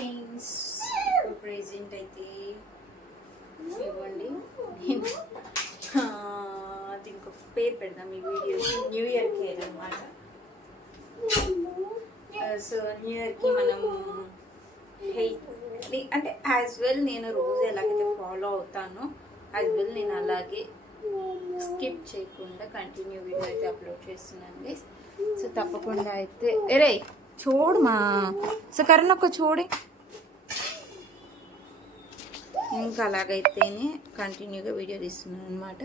Friends, ఇప్పుడు present అయితే ఇవ్వండి దీనికి ఒక పేరు పెడదాం ఈ వీడియోకి. న్యూ ఇయర్ కేర్ అనమాట. సో న్యూ ఇయర్కి మనం అంటే యాజ్ వెల్ నేను రోజు ఎలాగైతే ఫాలో అవుతానో యాజ్ వెల్ నేను అలాగే స్కిప్ చేయకుండా కంటిన్యూ వీడియో అయితే అప్లోడ్ చేస్తున్నాను. సో తప్పకుండా అయితే ఎరే చూడమా సో కరణొక్క చూడి ఇంకా అలాగైతేనే కంటిన్యూగా వీడియో తీస్తున్నాను అనమాట.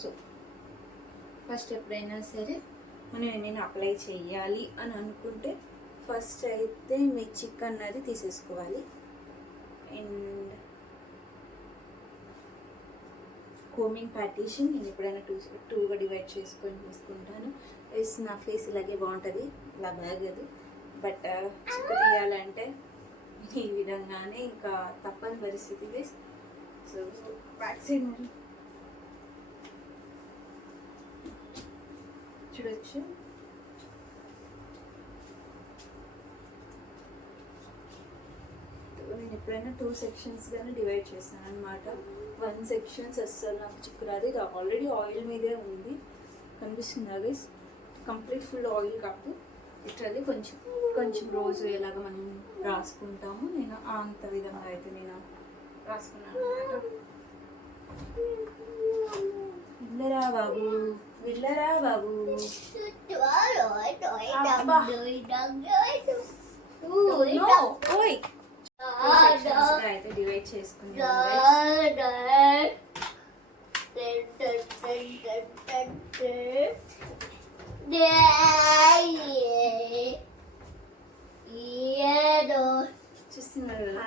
సో ఫస్ట్ ఎప్పుడైనా సరే మనం నేను అప్లై చేయాలి అని అనుకుంటే ఫస్ట్ అయితే మీ చికెన్ అది తీసేసుకోవాలి. అండ్ కోమింగ్ పార్టీషన్ నేను ఎప్పుడైనా టూగా డివైడ్ చేసుకొని తీసుకుంటాను. నా ఫేస్ ఇలాగే బాగుంటుంది, ఇలా బాగదు. బట్ చికెన్ తీయాలంటే ఈ విధంగానే ఇంకా తప్పని పరిస్థితి. సో వ్యాక్సిన్ మరి చూడొచ్చు. నేను ఎప్పుడైనా 2 సెక్షన్స్గానే డివైడ్ చేస్తాను అనమాట. 1 సెక్షన్స్ అస్సలు నాకు చిక్కు రాదు. ఇది ఆల్రెడీ ఆయిల్ మీదే ఉంది, కనిపిస్తుందా గైస్? కంప్లీట్ ఫుల్ ఆయిల్ కాదు, లిటరల్లీ కొంచెం కొంచెం రోజు ఎలాగ మనం రాసుకుంటాము నేను అంత విధంగా అయితే నేను రాసుకున్నాను అనమాట. వెళ్ళరా బాబు, వెళ్ళరా బాబు. అయితే డివైడ్ చేసుకున్నాను. చూస్తున్నారు కదా?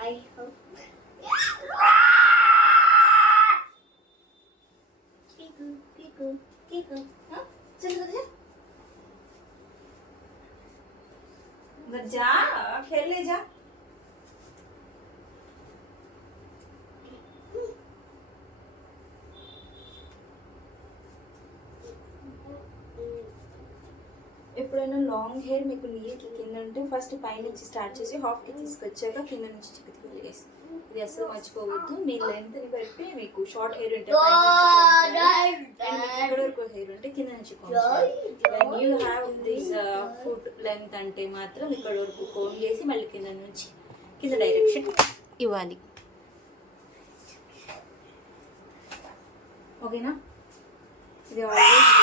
जा खेलने जा. ఎప్పుడైనా లాంగ్ హెయిర్ మీకు నీకి కింద ఉంటే ఫస్ట్ పై నుంచి స్టార్ట్ చేసి హాఫ్కి తీసుకొచ్చాక కింద నుంచి చిక్కుతుంది గైస్. ఇది అసలు మర్చిపోవద్దు. మీ లెంత్ని బట్టి మీకు షార్ట్ హెయిర్ ఉంటే ఇక్కడ వరకు హెయిర్ ఉంటే కింద నుంచి when you have this foot length అంటే మాత్రం ఇక్కడ వరకు కోమ్ చేసి మళ్ళీ కింద నుంచి కింద డైరెక్షన్ ఇవ్వాలి. ఓకేనా? ఇది ఆల్వేస్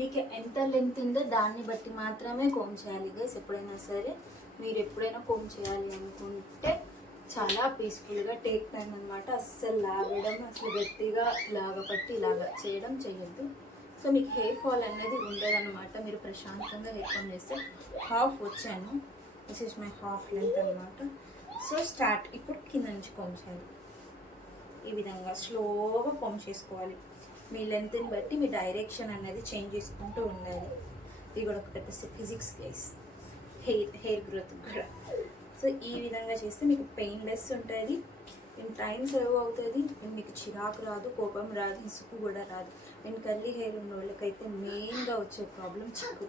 మీకు ఎంత లెంత్ ఉందో దాన్ని బట్టి మాత్రమే కోమ్ చేయాలి గైస్. ఎప్పుడైనా సరే మీరు ఎప్పుడైనా కోమ్ చేయాలి అనుకుంటే చాలా పీస్ఫుల్గా టేక్ టైం అనమాట. అస్సలు లాగడం, అసలు గట్టిగా లాగపట్టి ఇలాగా చేయడం చేయొద్దు. సో మీకు హెయిర్ ఫాల్ అనేది ఉండదన్నమాట. మీరు ప్రశాంతంగా హెయిర్ ఫాల్ చేస్తే హాఫ్ వచ్చాను. This is my half length అనమాట. So start. ఇప్పుడు కింద నుంచి కోమ్ చేయాలి. ఈ విధంగా స్లోగా కోమ్ చేసుకోవాలి. మీ లెంత్ని బట్టి మీ డైరెక్షన్ అనేది చేంజ్ చేసుకుంటూ ఉండాలి. ఇది కూడా ఒక పెద్ద ఫిజిక్స్ కేస్ హెయిర్ గ్రోత్ కూడా. సో ఈ విధంగా చేస్తే మీకు పెయిన్లెస్ ఉంటుంది, అండ్ టైం సేవ్ అవుతుంది, అండ్ మీకు చిరాకు రాదు, కోపం రాదు, ఇసుకు కూడా రాదు. అండ్ కర్లీ హెయిర్ ఉన్న వాళ్ళకైతే మెయిన్గా వచ్చే ప్రాబ్లం చిక్కు.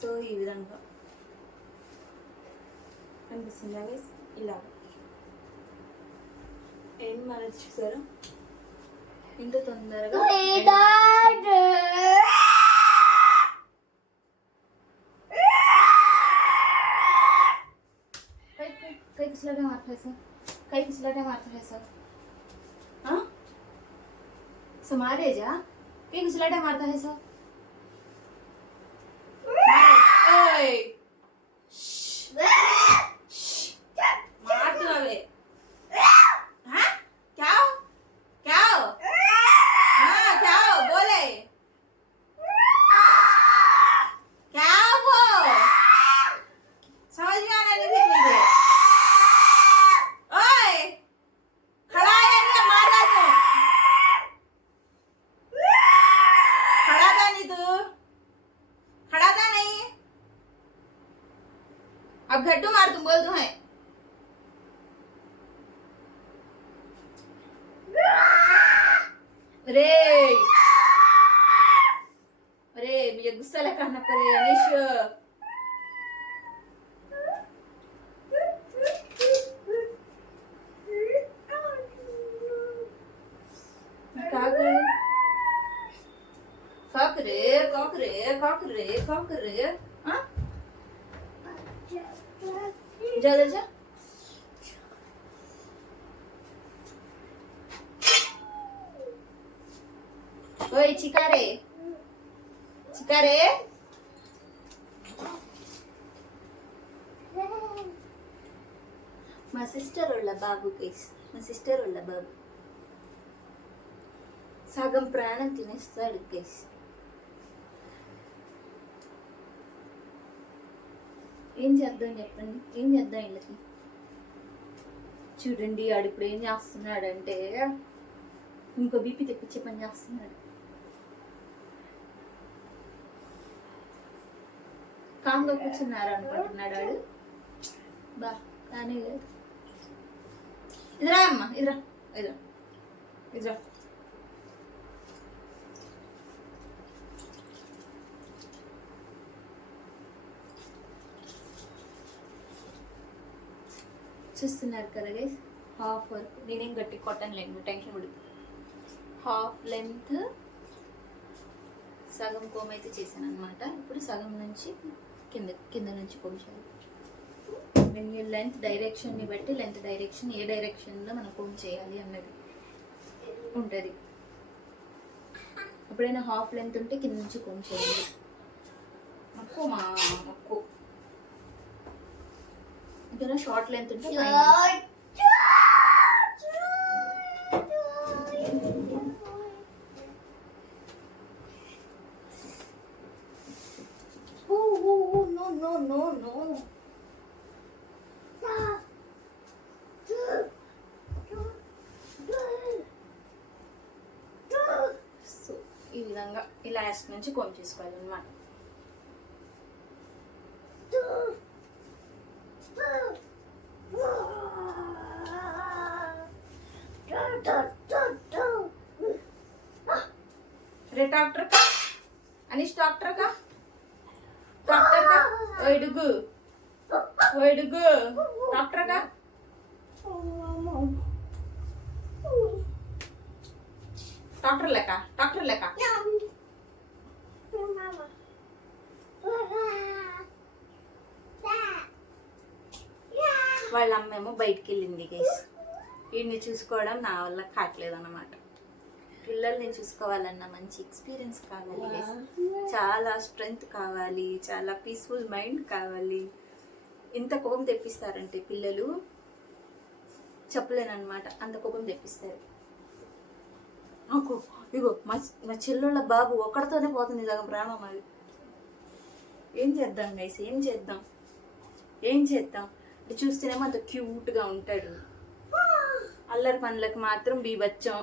సో ఈ విధంగా కనిపిస్తుందా గైస్? ఇలా ఏం మనది చూసారా ఇంత తొందరగా. कई किसलाटे मारता है सर, कई किसलाटे मारता है सर. हाँ समारे जा कई किसलाटे मारता है सर. अब गड्ढू मार तुम बोल दो है रे अरे मुझे गुस्सा लगा ना करे अनिश काकरे हाँ जा जा जा ओए चिकारे మా సిస్టర్ వాళ్ళ బాబు కేస్ మా సిస్టర్ వాళ్ళ బాబు సగం ప్రాణం తినేస్తాడు కేస్ ఏం చేద్దాం చెప్పండి ఏం చేద్దాం వీళ్ళకి చూడండి ఆడు ఇప్పుడు ఏం చేస్తున్నాడంటే ఇంకో బీపీ తెప్పించే పని చేస్తున్నాడు కామ్గా కూర్చున్నారు అనుకుంటున్నాడు ఆడు బా కానీ లేదు ఇదిరా అమ్మ ఇదిరా ఇదిరా ఇదిరా చూస్తున్నారు కదా గైస్ హాఫ్ వర్క్ నేనేం గట్టి కాటన్ లెంత్ టెన్షన్ పడి హాఫ్ లెంత్ సగం కోమ్ అయితే చేశాను అనమాట ఇప్పుడు సగం నుంచి కింద నుంచి కొంచెం మీ లెంత్ డైరెక్షన్ని బట్టి లెంత్ డైరెక్షన్ ఏ డైరెక్షన్లో మనం కోమ్ చేయాలి అన్నది ఉంటుంది ఎప్పుడైనా హాఫ్ లెంత్ ఉంటే కింద నుంచి కోమ్ చేయాలి మక్కు ఇంకా షార్ట్ లెంత్ ఉంటే no సో ఈ విధంగా ఈ లాస్ట్ నుంచి కోమ్ చేసుకోవాలి అన్నమాట रे डॉक्टर का अनिश डॉक्टर का ओइडुगु डॉक्टर का डॉक्टर लेका వాళ్ళ అమ్మేమో బయటికి వెళ్ళింది గైస్ వీడిని చూసుకోవడం నా వల్ల కావట్లేదు అన్నమాట పిల్లల్ని చూసుకోవాలన్న మంచి ఎక్స్పీరియన్స్ కావాలి గైస్ చాలా స్ట్రెంగ్త్ కావాలి చాలా పీస్ఫుల్ మైండ్ కావాలి ఇంత కోపం తెప్పిస్తారంటే పిల్లలు చెప్పలేనమాట అంత కోపం తెప్పిస్తారు నాకు ఇగో మా చెల్లెళ్ళ బాబు ఒక్కడితోనే పోతుంది సగం ప్రాణం అది ఏం చేద్దాం గైస్ ఏం చేద్దాం ఇది చూస్తేనేమో అంత క్యూట్గా ఉంటాడు అల్లరి పనులకు మాత్రం బీబచ్చం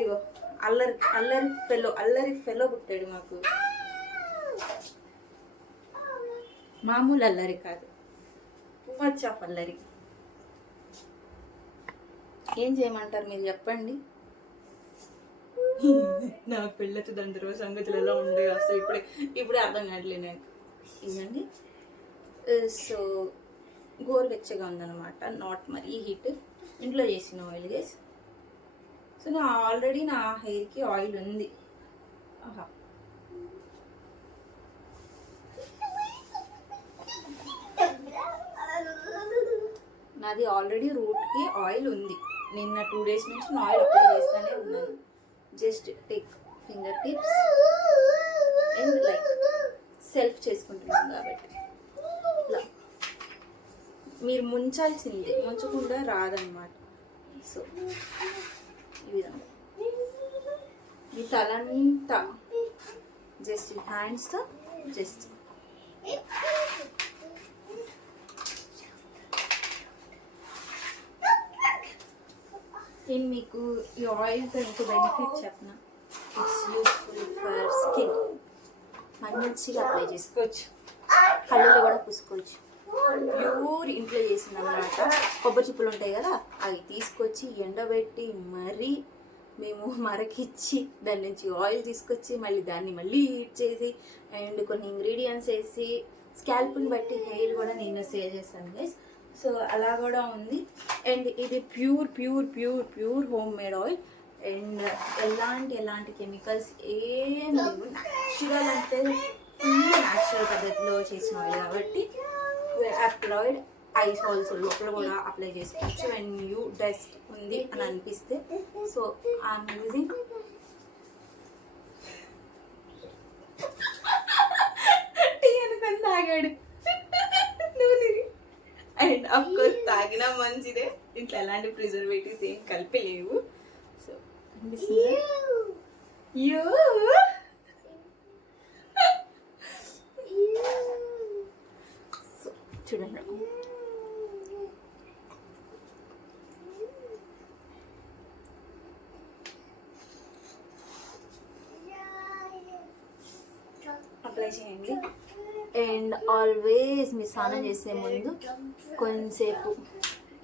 ఇగో అల్లరి ఫెలో పుట్టాడు మాకు మామూలు అల్లరి కాదు టూ మచ్ ఆఫ్ అల్లరి ఏం చేయమంటారు మీరు చెప్పండి నా పిల్లతో దండరో సంగతులు ఎలా ఉండే అసలు ఇప్పుడే అర్థం కావట్లేదు నాకు ఇవ్వండి సో గోరువెచ్చగా ఉందన్నమాట నాట్ మరీ హీట్ ఇంట్లో చేసిన ఆయిల్ గైస్ సో ఆల్రెడీ నా హెయిర్కి ఆయిల్ ఉంది నాది ఆల్రెడీ రూట్కి ఆయిల్ ఉంది నిన్న 2 days నుంచి నా ఆయిల్ అప్లై చేస్తూనే ఉన్నాను just take finger tips and like self చేసుకుంటున్నాను కాబట్టి ఇలా మీరు ముంచాల్సిందే ముంచకుండా రాదన్నమాట సో ఈ విధంగా ఈ తలంతా జస్ట్ హ్యాండ్స్తో జస్ట్ నేను మీకు ఈ ఆయిల్తో ఇంకో బెనిఫిట్ చెప్పిన ఇట్స్ యూస్ఫుల్ ఫర్ స్కిన్ మంచిగా అప్లై చేసుకోవచ్చు కళ్ళలో కూడా పూసుకోవచ్చు ప్యూర్ ఇంట్లో చేసింది అనమాట. కొబ్బరి చిప్పలు ఉంటాయి కదా, అవి తీసుకొచ్చి ఎండబెట్టి మరీ మేము మరకిచ్చి దాని నుంచి ఆయిల్ తీసుకొచ్చి మళ్ళీ మళ్ళీ హీట్ చేసి అండ్ కొన్ని ఇంగ్రీడియంట్స్ వేసి స్కాల్ప్ని బట్టి హెయిర్ కూడా నేను సేవ్ చేస్తాను గైస్. సో అలా కూడా ఉంది. అండ్ ఇది pure home made oil. And ఎలాంటి కెమికల్స్ ఏం లేవు. న్యాచురల్ అంటే ఫుల్ న్యాచురల్ పద్ధతిలో చేసిన ఆయిల్ కాబట్టి అప్లైడ్ ఐస్ ఆల్సో లోపల కూడా అప్లై చేసుకోవచ్చు. అండ్ న్యూ డస్ట్ ఉంది అని అనిపిస్తే సో ఐఎమ్ యూజింగ్ టీ అనుకొని తాగాడు. అండ్ అఫ్ కోర్స్ తాగినా మంచిదే, ఇట్లా ఎలాంటి ప్రిజర్వేటివ్స్ ఏం కలిపి లేవు. సో చూడండి, అప్లై చేయండి. అండ్ ఆల్వేస్ మీ స్నానం చేసే ముందు కొంచెంసేపు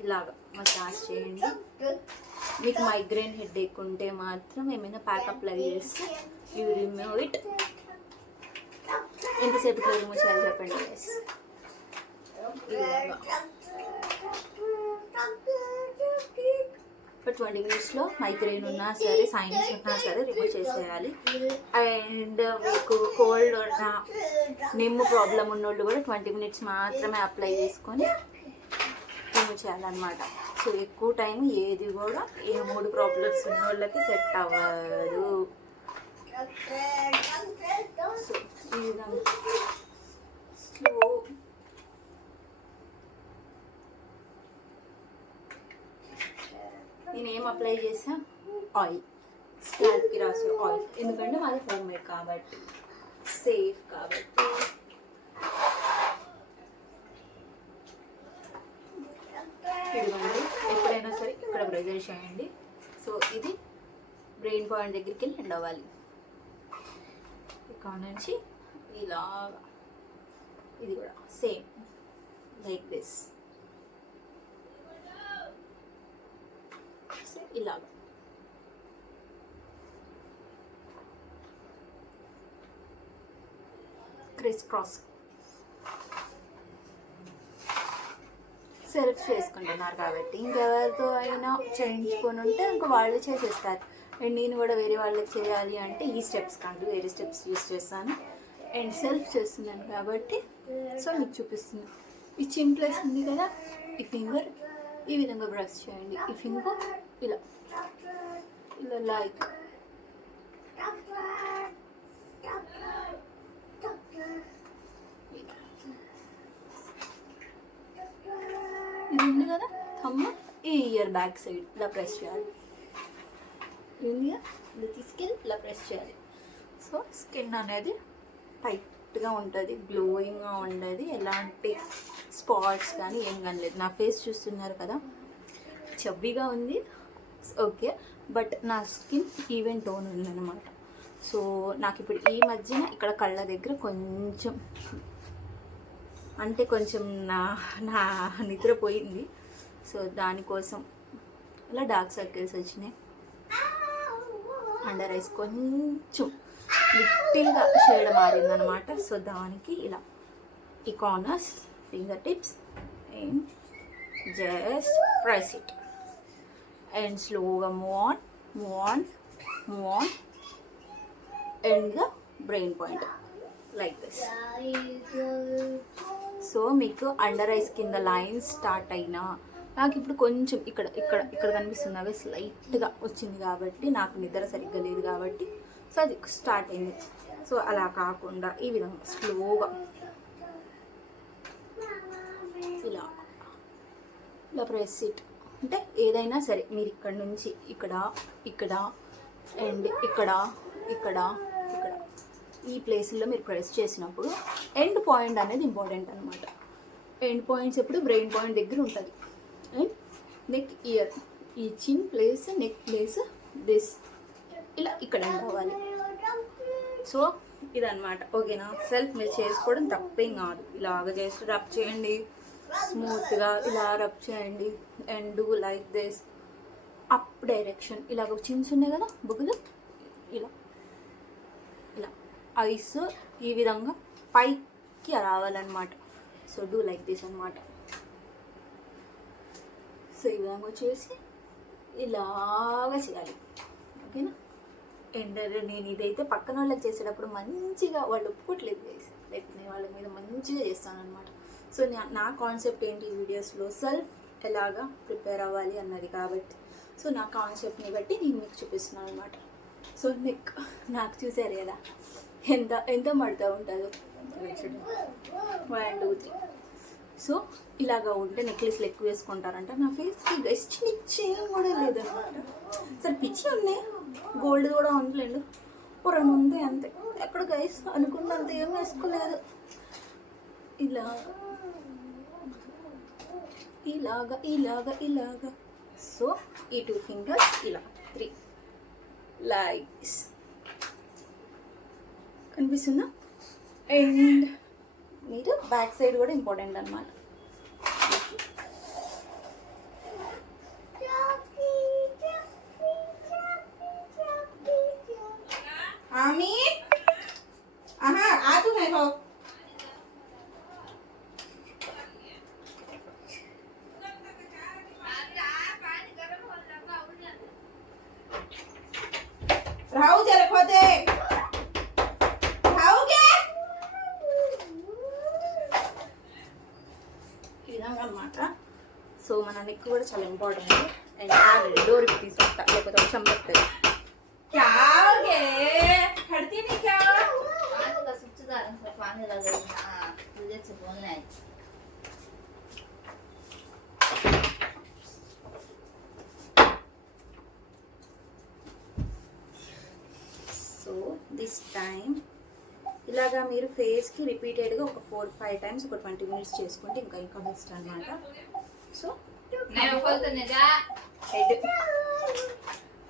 ఇలాగ మసాజ్ చేయండి. మీకు మైగ్రేన్ హెడేక్ ఉంటే మాత్రం ఏమైనా ప్యాక్ అప్లై చేస్తే యూ రిమూవ్ ఇట్. ఎంతసేపులో రిమూవ్ చేయాలి చెప్పండి గైస్. ఫర్ 20 minutesలో మైగ్రేన్ ఉన్నా సరే, సైనస్ ఉన్నా సరే రిమూవ్ చేసేయాలి. అండ్ మీకు కోల్డ్ ఉన్న నిమ్ము ప్రాబ్లం ఉన్నోళ్ళు కూడా 20 minutes మాత్రమే అప్లై చేసుకొని రిమూవ్ చేయాలన్నమాట. సో ఎక్కువ టైం ఏది కూడా ఏ 3 ప్రాబ్లమ్స్ ఉన్న వాళ్ళకి సెట్ అవ్వదు. సో ఈ విధంగా స్లో నేను ఏం అప్లై చేసా, ఆయిల్, స్కాల్ప్కి రాసే ఆయిల్. ఎందుకంటే మాది హోమ్ మేడ్ కాబట్టి, సేఫ్ కాబట్టి. ఇదిగోండి, ఎప్పుడైనా సరే ఇక్కడ ప్రెజర్ చేయండి. సో ఇది బ్రెయిన్ పాయింట్ దగ్గరికి వెళ్ళి ఎండ్ అవ్వాలి. ఇక్కడ నుంచి ఇలాగా, ఇది కూడా సేమ్ లైక్ దిస్, ఇలాగ. క్రిస్ క్రాస్ సెల్ఫ్ చేసుకుంటున్నారు కాబట్టి ఇంకెవరితో అయినా చేయించుకొని ఉంటే ఇంకా వాళ్ళు చేసేస్తారు. అండ్ నేను కూడా వేరే వాళ్ళకి చేయాలి అంటే ఈ స్టెప్స్ కాదు, వేరే స్టెప్స్ యూస్ చేస్తాను. అండ్ సెల్ఫ్ చేస్తున్నాను కాబట్టి సో మీకు చూపిస్తుంది. ఈ చిన్ ప్లేస్ ఉంది కదా, ఈ ఫింగర్ ఈ విధంగా బ్రష్ చేయండి. ఈ ఫింగర్ ఇలా ఇలా లైక్ ఇది ఉంది కదా థంబ్, ఈ ఇయర్ బ్యాక్ సైడ్ ఇలా ప్రెస్ చేయాలి. ఉందిగా, ఇలా తీసుకెళ్ళి ఇలా ప్రెస్ చేయాలి. సో స్కిన్ అనేది టైట్గా ఉంటుంది, గ్లోయింగ్గా ఉండదు, ఎలాంటి స్పాట్స్ కానీ ఏం కనలేదు. నా ఫేస్ చూస్తున్నారు కదా, చబ్బీగా ఉంది ఓకే, బట్ నా స్కిన్ ఈవెన్ టోన్ ఉందన్నమాట. సో నాకు ఇప్పుడు ఈ మధ్యన ఇక్కడ కళ్ళ దగ్గర కొంచెం అంటే కొంచెం నా నిద్రపోయింది. సో దానికోసం ఇలా డార్క్ సర్కిల్స్ వచ్చినాయి. అండర్ ఐస్ కొంచెం లిటిల్గా షేడ్ మారిందనమాట. సో దానికి ఇలా ఈ corners, finger tips and just press it and స్లోగా move on and the brain point like this. So మీకు అండర్ ఐస్ కింద లైన్స్ స్టార్ట్ అయినా, నాకు ఇప్పుడు కొంచెం ఇక్కడ ఇక్కడ ఇక్కడ కనిపిస్తుంది కదా, స్లైట్గా వచ్చింది కాబట్టి నాకు నిద్ర సరిగ్గా లేదు కాబట్టి సో అది స్టార్ట్ అయింది. సో అలా కాకుండా ఈ విధంగా స్లోగా ఇలా ఇలా ప్రెస్ ఇట్. అంటే ఏదైనా సరే మీరు ఇక్కడ నుంచి ఇక్కడ ఇక్కడ అండ్ ఇక్కడ ఇక్కడ ఇక్కడ ఈ ప్లేస్లో మీరు ప్రెస్ చేసినప్పుడు ఎండ్ పాయింట్ అనేది ఇంపార్టెంట్ అనమాట. ఎండ్ పాయింట్స్ ఎప్పుడు బ్రెయిన్ పాయింట్ దగ్గర ఉంటుంది. అండ్ నెక్, ఇయర్, ఈ చిన్ ప్లేస్, నెక్ ప్లేస్, దిస్ ఇలా ఇక్కడ ఎండ్ అవ్వాలి. సో ఇదన్నమాట. ఓకేనా, సెల్ఫ్ మీరు చేసుకోవడం తప్పేం కాదు. ఇలాగ చేసి రబ్ చేయండి. స్మూత్గా ఇలా రబ్ చేయండి and do like this up direction. ఇలాగ చిమ్స్ ఉన్నాయి కదా బుగ్గులు, ఇలా ఇలా ఐస్ ఈ విధంగా పైకి రావాలన్నమాట. సో డూ లైక్ దిస్ అనమాట. సో ఈ విధంగా వచ్చేసి ఇలాగా చేయాలి, ఓకేనా. అండ్ నేను ఇదైతే పక్కన వాళ్ళకి చేసేటప్పుడు మంచిగా వాళ్ళు ఒప్పుకోవట్లేదు గైస్, లైక్ నేను వాళ్ళ మీద మంచిగా చేస్తాను అనమాట. సో నా కాన్సెప్ట్ ఏంటి ఈ వీడియోస్లో, సెల్ఫ్ ఎలాగా ప్రిపేర్ అవ్వాలి అన్నది కాబట్టి, సో నా కాన్సెప్ట్ని బట్టి నేను మీకు చూపిస్తున్నాను అనమాట. సో నాకు చూసారు కదా ఎంత ఎంత మడతా ఉంటుందో, 1 2 3. సో ఇలాగా ఉంటే నెక్లెస్లు ఎక్కువ వేసుకుంటారంట. నా ఫేస్కి గైస్ చైన్ కూడా లేదనమాట. సరే పిచ్చి ఉన్నాయి, గోల్డ్ కూడా ఉండలేదు, 2 ఉంది అంతే. ఎక్కడ గైస్ అనుకున్నంత ఏం వేసుకోలేదు. ఇలా ఇలాగా ఇలాగా ఇలాగా. సో ఈ 2 ఫింగర్స్ ఇలా 3 లైక్స్ కనిపిస్తుందా. అండ్ మీరు బ్యాక్ సైడ్ కూడా ఇంపార్టెంట్ అనమాట. आमी आहा आ तू है हो राहू जरा खोदे राहू के ఇదంగా అన్నమాట. సో మన నెక్ కూడా చాలా ఇంపార్టెంట్. అండ్ డోర్ తీసుకుంటా లేకపోతే వర్షం పడుతుంది. क्या हो गए खड़ती नहीं क्या पानी का सुचदार से पानी लगा हां तुझे से बोलना है. సో దిస్ టైం ఇలాగా మీరు ఫేస్కి రిపీటెడ్గా ఒక 4-5 టైమ్స్ ఒక 20 మినిట్స్ చేసుకుంటే ఇంకా ఇంకా బెస్ట్ అనమాట. సో నేను పోతున్నదా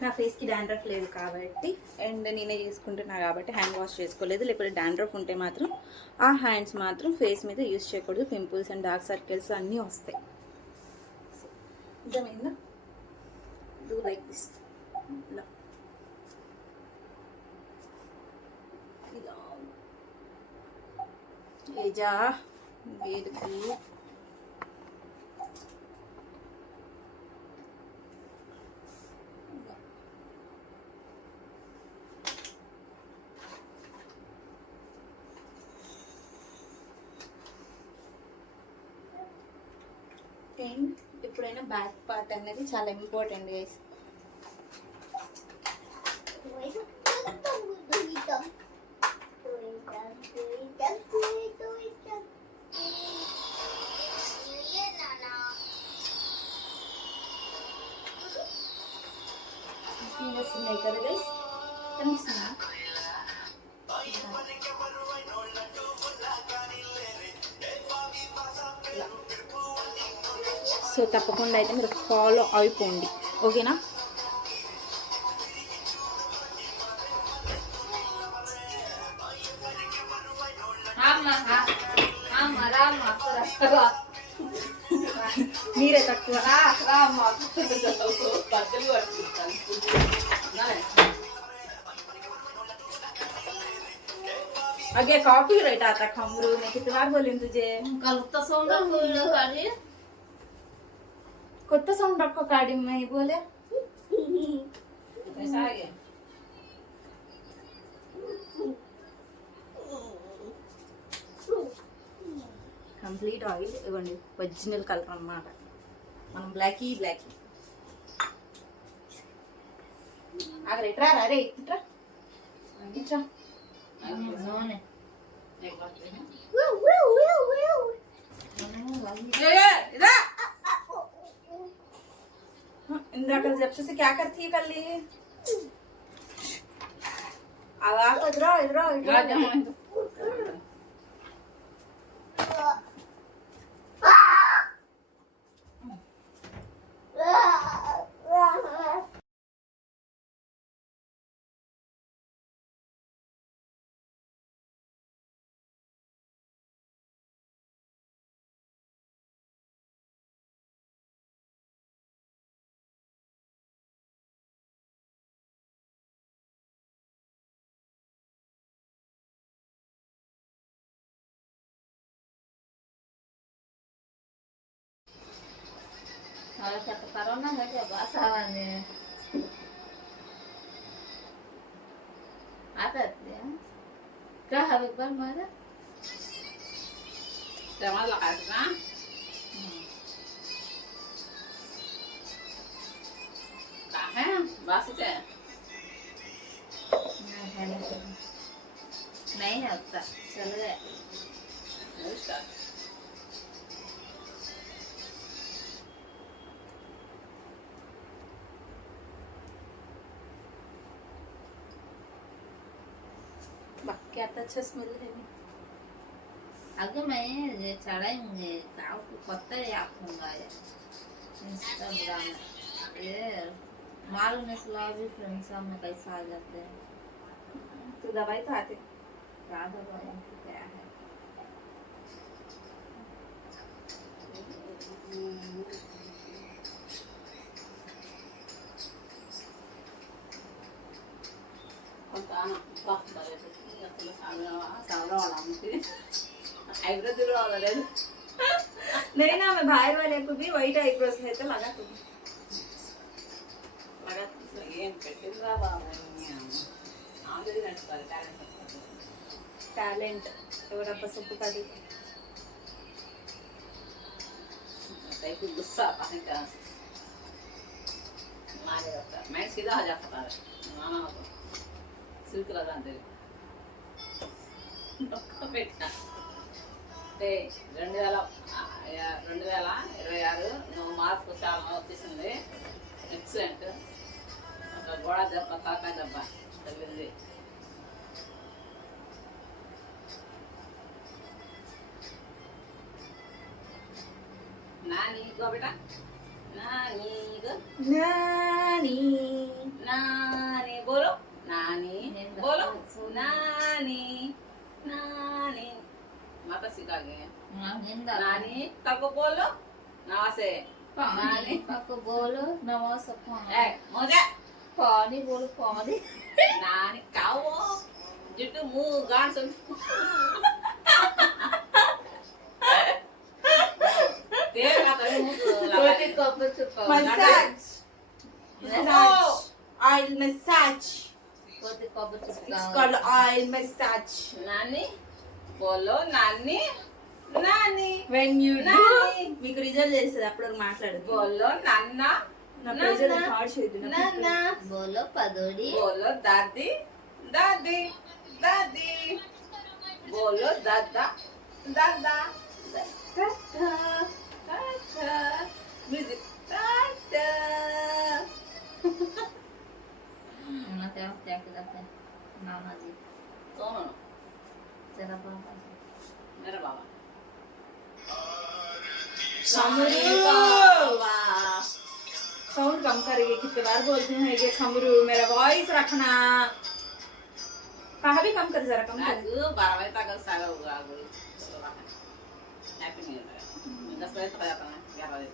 నా ఫేస్కి డాండ్రఫ్ లేదు కాబట్టి అండ్ నేనే చేసుకుంటున్నా కాబట్టి హ్యాండ్ వాష్ చేసుకోలేదు. లేకపోతే డాండ్రఫ్ ఉంటే మాత్రం ఆ హ్యాండ్స్ మాత్రం ఫేస్ మీద యూజ్ చేయకూడదు. పింపుల్స్ అండ్ డార్క్ సర్కిల్స్ అన్నీ వస్తాయి. అర్థమైందా. డూ లైక్ దిస్ ఇలా ఇలా ఏజా వేడికి అండ్ ఎప్పుడైనా బ్యాక్ పార్ట్ అనేది చాలా ఇంపార్టెంట్ గైస్. ఉన్నాయి కదా గైస్, కనిపిస్తుందా. సో తప్పకుండా అయితే మీరు ఫాలో అయిపోండి, ఓకేనా. మీరే తక్కువ आगे कॉपी राइट आता खमरू ने कितनी बार बोली तुझे कल तो सौंदर कोई गाड़ी కొత్త సౌండ్ రక్కో కాడి में बोले ऐसा आ गया కంప్లీట్ ఆయిల్ ఇవ్వండి, ఒరిజినల్ కలర్ అన్నమాట. మనం బ్లాకీ ఆగరే ఇట్రా రే ఇట్రా ఇట్రా नोने इंदिरा कल जब से क्या करती है कल आवाज इधर मला त्याचा करोना है क्या बसावाने आता का हवे पण मला तेव्हा खायचं ना काय आहे बासच आहे नहीं है उसका चल गया नमस्कार बाकी आता अच्छा स्मेल देने आगे मैं ये चढ़ाएंगे गाँव को पता है आपको इंस्टाग्राम ये मालूम है सलाह भी फ्रेंड्स सामने कैसा आ जाते हैं तो दवाई तो आते क्या दवाई क्या है ఐబ్రో తిరగలేదు नहीं ना मैं बाहर वाले को भी वाइट आईब्रोज है तो लगा तुम ఏం పెట్టిందిరా బాబు ఆల్రెడీ నడుచుకోవాలి टैलेंट ఎవరప్ప సొప్పుతాది टाइप गुस्सा पानी का मारे होता मैं सीधा आ जाता था मामा को सिल्क लगा दे बेटा అంటే 2026 నువ్వు మార్పు చాలా వచ్చేసింది ఎక్సలెంట్ ఒక గోడ దెబ్బ కాకా దెబ్బ తగిలింది నాని గో బేటా నాని గో नानी नानी बोलो नानी बोलो नानी नानी माता सिखा गए हैं नानी कल को बोलो नवासे पानी पाको बोलो नमस्ते ए मोजा पानी बोलो पानी नानी काओ जिट्टू मुंह गान सुन तेरा तो मुंह लगा कोटी कप चुका मसाज मसाज ऑयल मसाज कोटी कप इट्स चुका कॉल्ड ऑयल मसाज नानी बोलो नानी नानी when you do नानी మీకు రిజల్ట్ చేస్తుంది అప్పుడు మాట్లాడదు बोलो नाना నా ప్రెజర్ नाना హార్డ్ చేయదు नाना बोलो पदोड़ी बोलो दादी दादी दादी बोलो दादा दादा टाटा टाटा म्यूजिक टाटा ना क्या कहते हैं मामा जी कौन तेरा पापा मेरा बाबा समरू बाबा साउंड कम करिए कितने बार बोलते हैं कि समरू मेरा वॉइस रखना कहा भी कम कर जरा कम कर నాకు 12 बजे तक सागा होगा अभी हैप्पी न्यू ईयर 10 बजे तक आ जाता है 11 बजे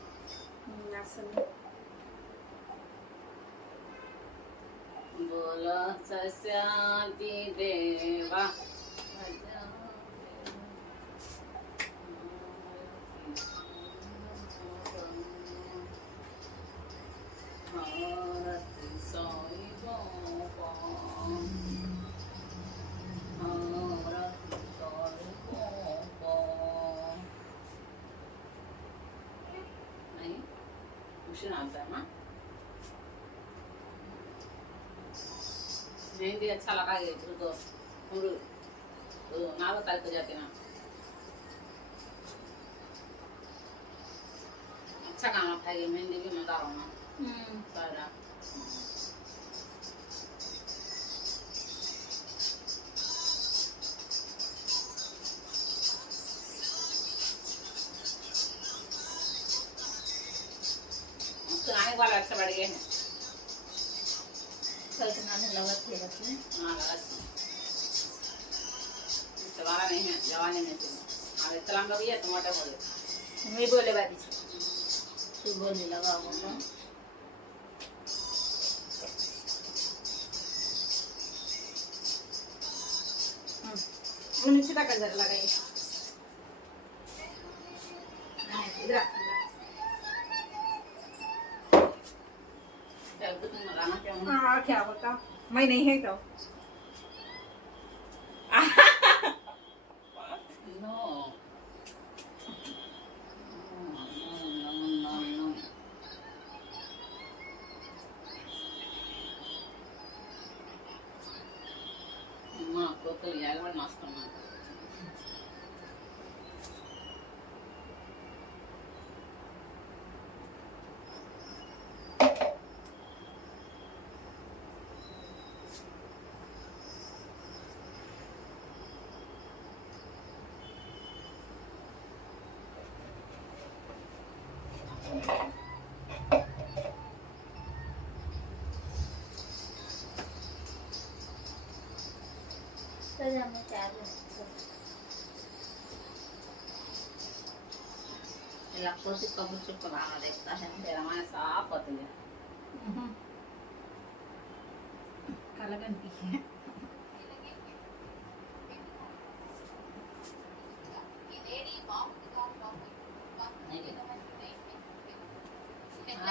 बोलो सस्यांति देवा नहीं क्वेश्चन आंसर ना मेहंदी अच्छा लगा ये तो हम 9 तारीख को जाते ना अच्छा काम लगता है ये मेहंदी भी मजा आ रहा सारा उसको आने वाला अच्छा बढ़ गए हैं कल के नाने लगा थे रखने हाँ लगा सवारा नहीं है जवानी में तुम अब इतना लगी है टमाटर बोले मैं बोले बारी तू बोली लगा होगा नीचे तक जरा लगाइए इधर क्या बता मैं नहीं है तो No. No. అమ్మా కోతులు ఎగబడి నష్టమా ఇలా కోతి కబుర్ చెప్పు బాగా देखता है तेरा माँ साफ होती है కలగంటి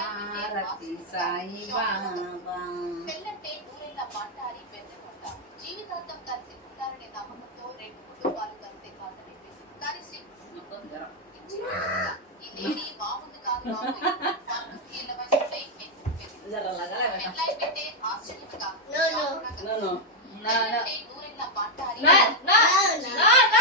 ఆరతి సాయి బాబా పెళ్ళంటే ఊరేళ్ళ పంటారి పెద్దకొండ జీవితాంతం కలిసి ఉంటారనే నమ్మకంతో రెండు కుటుంబాలు కలిసే కాదని కానీ ఇదేది మామూలు కాదు బాబు కీళ్ళ వయసులో జర లగా పెళ్ళై పెట్టే ఆశ్చర్యం కాదు No, no. పెళ్ళంటే ఊరేళ్ళ పంటారి ना ना ना